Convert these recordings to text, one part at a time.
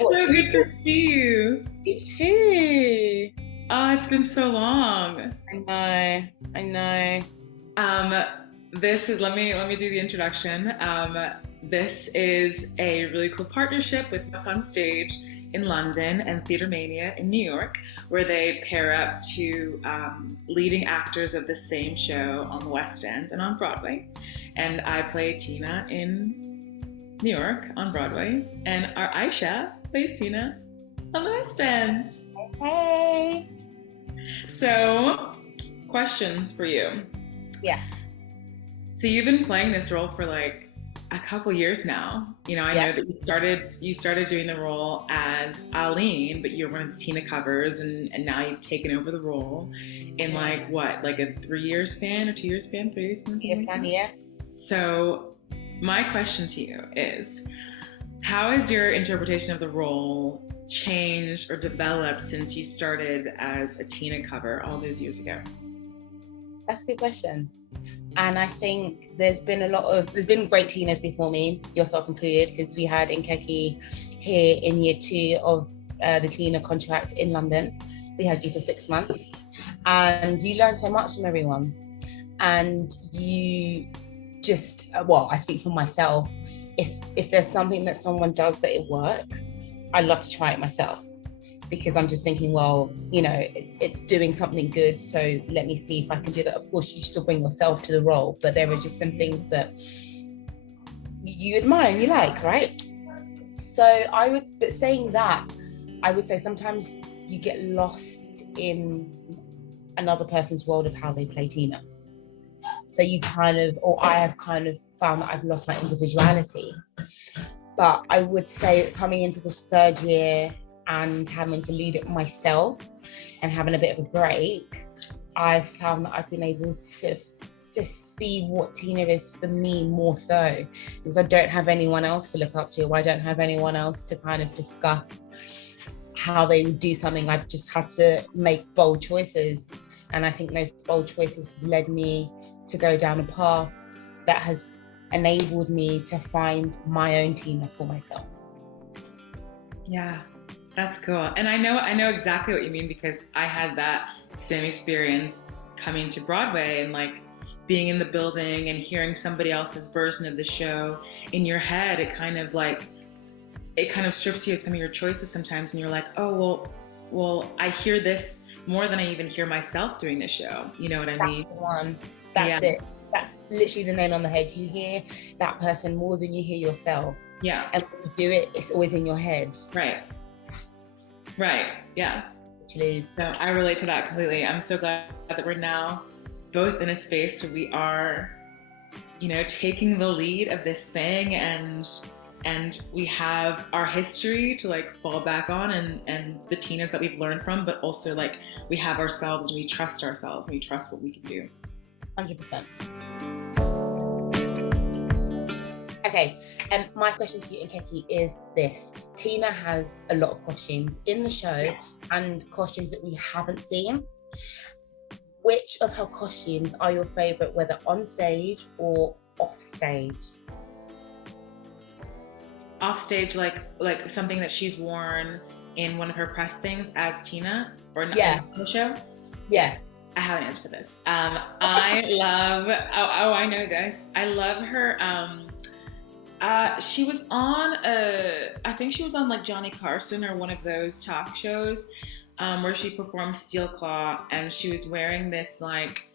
It's so good to see you. You too. Oh, it's been so long. I know. This is let me do the introduction. This is a really cool partnership with What's on Stage in London and Theatre Mania in New York, where they pair up two leading actors of the same show on the West End and on Broadway. And I play Tina in New York on Broadway, and our Aisha plays Tina on the West End. Hey. So, questions for you. Yeah. So you've been playing this role for like a couple years now. You know, I know that you started doing the role as Aline, but you're one of the Tina covers, and now you've taken over the role in like what, like a 3-year span or 2-year span, 3-year span? Yeah. So my question to you is, how has your interpretation of the role changed or developed since you started as a Tina cover all those years ago? That's a good question. And I think there's been great Tinas before me, yourself included, because we had Nkeki here in year 2 of the Tina contract in London. We had you for 6 months, and you learn so much from everyone. And you just, I speak for myself. If there's something that someone does that it works, I love to try it myself, because I'm just thinking, well, you know, it's doing something good, so let me see if I can do that. Of course, you still bring yourself to the role, but there are just some things that you admire and you like, right? So but saying that, I would say sometimes you get lost in another person's world of how they play Tina. So I have kind of found that I've lost my individuality. But I would say that coming into this 3rd year and having to lead it myself and having a bit of a break, I've found that I've been able to see what Tina is for me more so, because I don't have anyone else to look up to. I don't have anyone else to kind of discuss how they would do something. I've just had to make bold choices. And I think those bold choices have led me to go down a path that has enabled me to find my own Tina for myself. Yeah, that's cool. And I know exactly what you mean, because I had that same experience coming to Broadway and like being in the building and hearing somebody else's version of the show in your head. It kind of strips you of some of your choices sometimes, and you're like, oh, well, I hear this more than I even hear myself doing the show. You know what I mean? That's the one. That's it. That's literally the nail on the head. You hear that person more than you hear yourself. Yeah. And when you do it, it's always in your head. Right. Yeah. Actually. So I relate to that completely. I'm so glad that we're now both in a space where we are, you know, taking the lead of this thing, and we have our history to like fall back on, and the Tinas that we've learned from, but also like we have ourselves, and we trust ourselves, and we trust what we can do. 100%. Okay, and my question to you, Nkeki, is this. Tina has a lot of costumes in the show and costumes that we haven't seen. Which of her costumes are your favourite, whether on stage or off stage? Off stage, like something that she's worn in one of her press things as Tina, or in the show? Yes. I have an answer for this. I love, I know this. I love her. She was on I think she was on like Johnny Carson or one of those talk shows where she performed Steel Claw, and she was wearing this like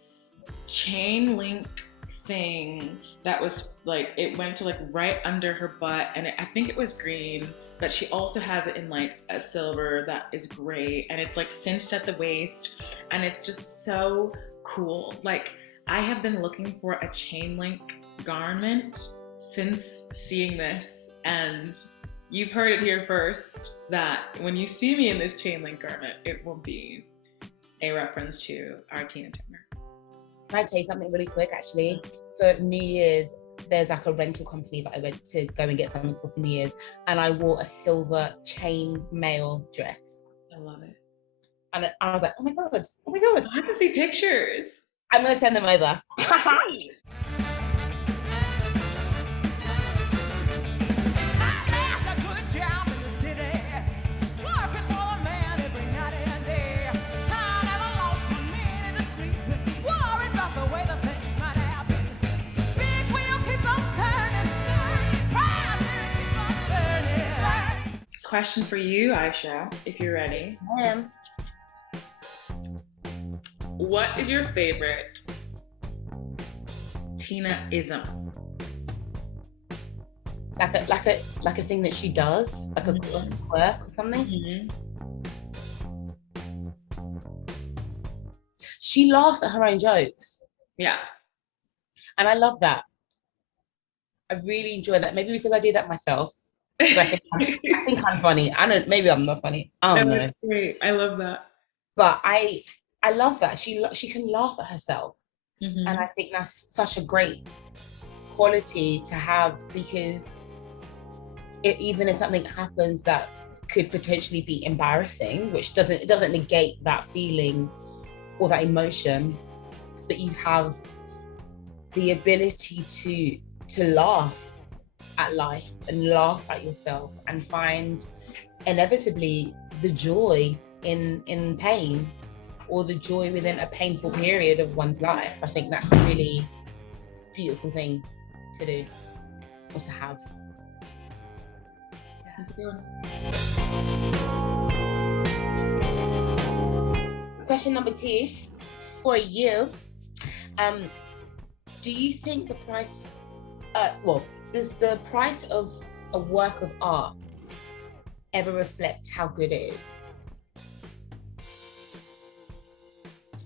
chain link thing that was like, it went to like right under her butt, and I think it was green, but she also has it in like a silver that is great, and it's like cinched at the waist, and it's just so cool. Like, I have been looking for a chain link garment since seeing this, and you've heard it here first, that when you see me in this chain link garment, it will be a reference to our Tina Turner. Can I tell you something really quick, actually? For New Year's, there's like a rental company that I went to go and get something for New Year's, and I wore a silver chain mail dress. I love it. And I was like, oh my God. I have to see pictures. I'm going to send them over. Question for you, Aisha, if you're ready. I am. What is your favorite Tina-ism? Like a thing that she does, like a quirk or something. Mm-hmm. She laughs at her own jokes. Yeah. And I love that. I really enjoy that. Maybe because I do that myself. I think I'm funny. Maybe I'm not funny. I don't know. Great. I love that. But I love that. She can laugh at herself. Mm-hmm. And I think that's such a great quality to have, because even if something happens that could potentially be embarrassing, which doesn't negate that feeling or that emotion, but you have the ability to laugh at life and laugh at yourself and find inevitably the joy in pain, or the joy within a painful period of one's life. I think that's a really beautiful thing to do or to have. That's a good one. Question number 2 for you. Do you think the price, does the price of a work of art ever reflect how good it is?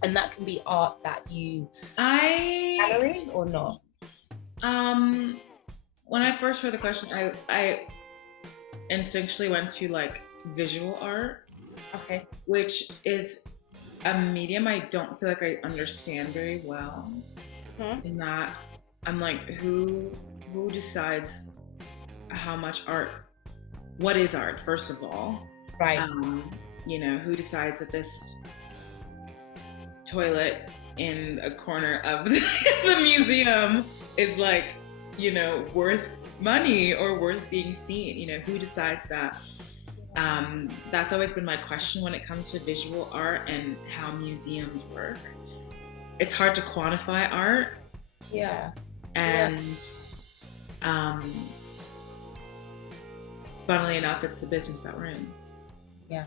And that can be art that you gallery or not. When I first heard the question, I instinctually went to like visual art. Okay. Which is a medium I don't feel like I understand very well. Mm-hmm. In that I'm like, who decides how much art? What is art, first of all? Right. Who decides that this toilet in a corner of the museum is like, worth money or worth being seen? Who decides that? That's always been my question when it comes to visual art and how museums work. It's hard to quantify art. Yeah. And funnily enough, it's the business that we're in. Yeah.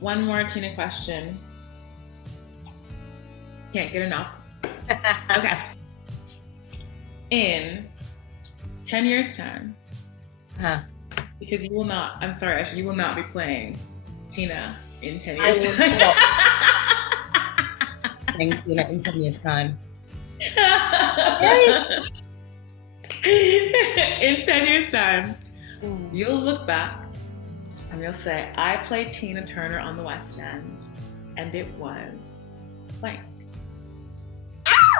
One more Tina question. Can't get enough. Okay. In 10 years' time, because you will not, I'm sorry, Aisha, you will not be playing Tina in 10 years' time. Playing Tina in 10 years' time. In 10 years' time, you'll look back and you'll say, I played Tina Turner on the West End, and it was blank.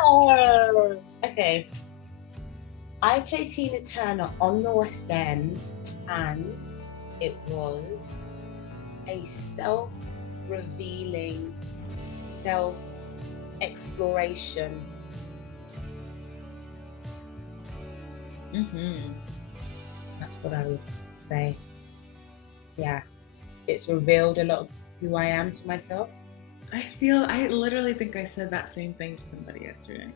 Oh, okay. I played Tina Turner on the West End, and it was a self-revealing, self-exploration. Mm-hmm. That's what I would say. Yeah, it's revealed a lot of who I am to myself. I literally think I said that same thing to somebody yesterday.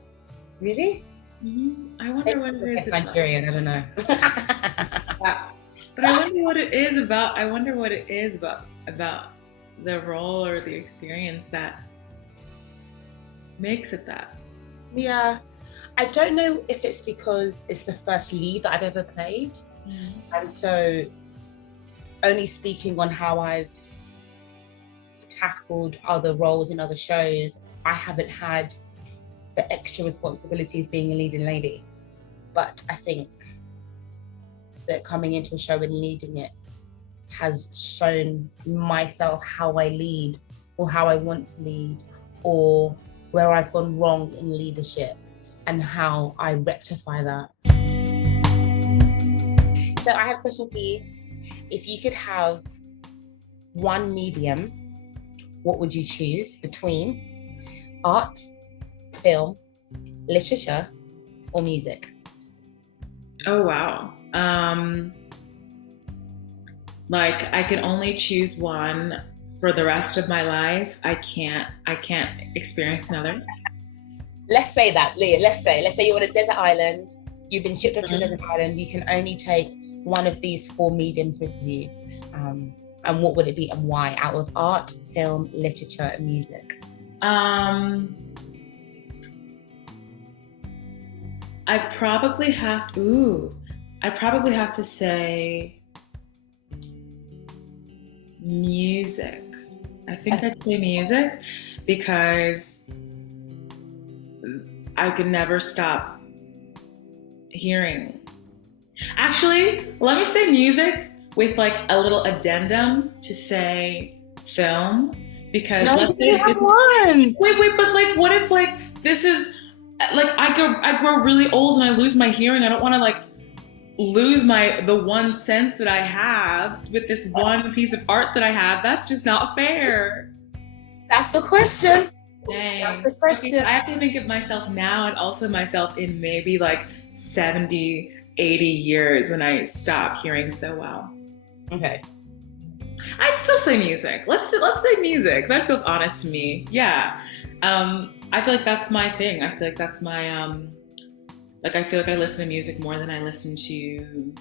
Really? Mm-hmm. I wonder what it is about. Nigerian, I don't know. But I wonder what it is about. I wonder what it is about the role or the experience that makes it that. Yeah, I don't know if it's because it's the first lead that I've ever played, and so only speaking on how I've tackled other roles in other shows, I haven't had the extra responsibility of being a leading lady. But I think that coming into a show and leading it has shown myself how I lead, or how I want to lead, or where I've gone wrong in leadership and how I rectify that. So I have a question for you. If you could have one medium, what would you choose between art, film, literature, or music? Oh, wow. Like, I can only choose one for the rest of my life. I can't experience another. Let's say that, Leah, let's say you're on a desert island, you've been shipped off to a desert island, you can only take one of these 4 mediums with you. And what would it be and why, out of art, film, literature, and music? I probably have to say music. I think I'd say music because I could never stop hearing. Actually, let me say music with like a little addendum to say film, because let's say this is, wait, but like, what if like this is like I grow really old and I lose my hearing? I don't want to like lose the one sense that I have with this one piece of art that I have. That's just not fair. That's the question. Dang. That's the question. I have to think of myself now and also myself in maybe like 70, 80 years when I stop hearing so well. Okay. I'd still say music. Let's say music. That feels honest to me. Yeah. I feel like that's my thing. I feel like that's my like I feel like I listen to music more than I listen to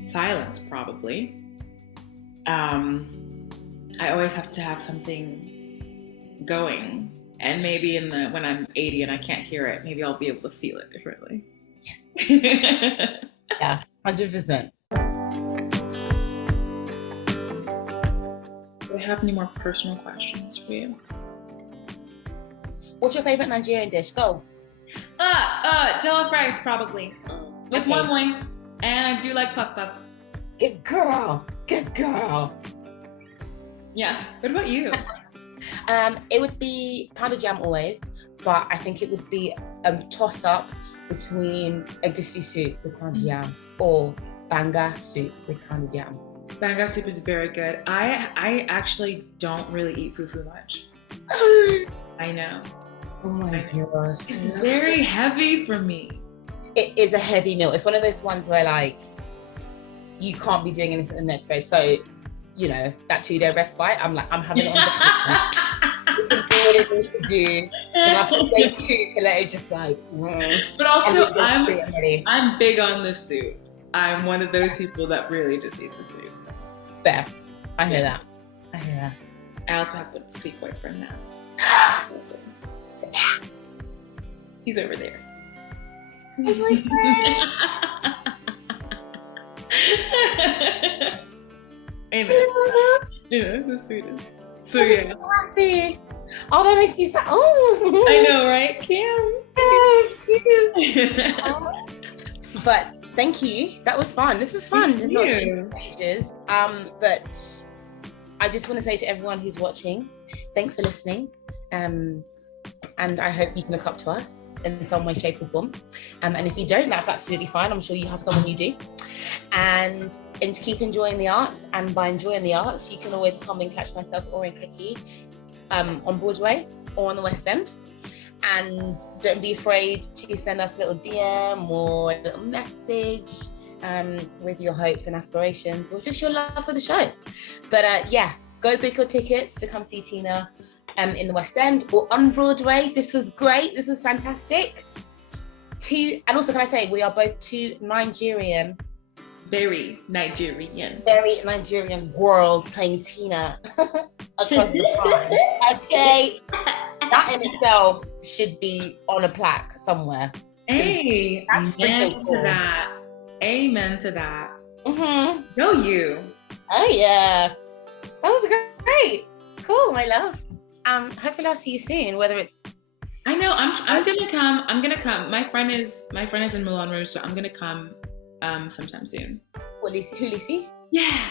silence, probably. I always have to have something going, and maybe when I'm 80 and I can't hear it, maybe I'll be able to feel it differently. Yes. Yeah, 100%. Do I have any more personal questions for you? What's your favorite Nigerian dish? Go. Jollof rice, probably. With moi moi. And I do like puff puff. Good girl. Good girl. Yeah. What about you? It would be pounded yam always, but I think it would be a toss up between egusi soup with pounded yam or banga soup with pounded yam. Banga soup is very good. I actually don't really eat fufu much. I know. Oh my gosh. It's very heavy for me. It is a heavy meal. It's one of those ones where like you can't be doing anything the next day. So, you know, that 2-day respite, I'm having it on the you can do what it needs to do. And after day 2 to let it just like But also I'm big on the soup. I'm one of those people that really just eat the soup. Fair. I hear that. I also have a sweet boyfriend now. He's over there. He's my friend. I know. Yeah, the sweetest. So yeah. Happy. Oh, that makes me so. Oh. I know, right, Kim? But thank you. That was fun. This was fun. Thank you. But I just want to say to everyone who's watching, thanks for listening. And I hope you can look up to us in some way, shape, or form. And if you don't, that's absolutely fine. I'm sure you have someone you do. And keep enjoying the arts. And by enjoying the arts, you can always come and catch myself or Nkeki on Broadway or on the West End. And don't be afraid to send us a little DM or a little message with your hopes and aspirations or just your love for the show. But yeah, go book your tickets to come see Tina in the West End or on Broadway. This was great. This was fantastic. And also, can I say, we are both two very Nigerian girls playing Tina across the pond. Okay. That in itself should be on a plaque somewhere. Hey, amen to that. Amen to that. Mm-hmm. Go you. Oh yeah. That was great. Cool, my love. Hopefully I'll see you soon. Whether it's I know I'm gonna come. I'm gonna come. My friend is in Moulin Rouge, so I'm gonna come sometime soon. who Lucy? Yeah.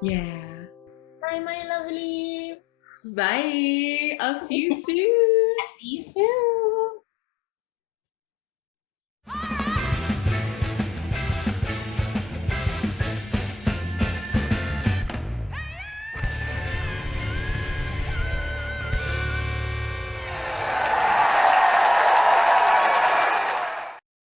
Yeah. Bye, my lovely. Bye. I'll see you soon. See you soon.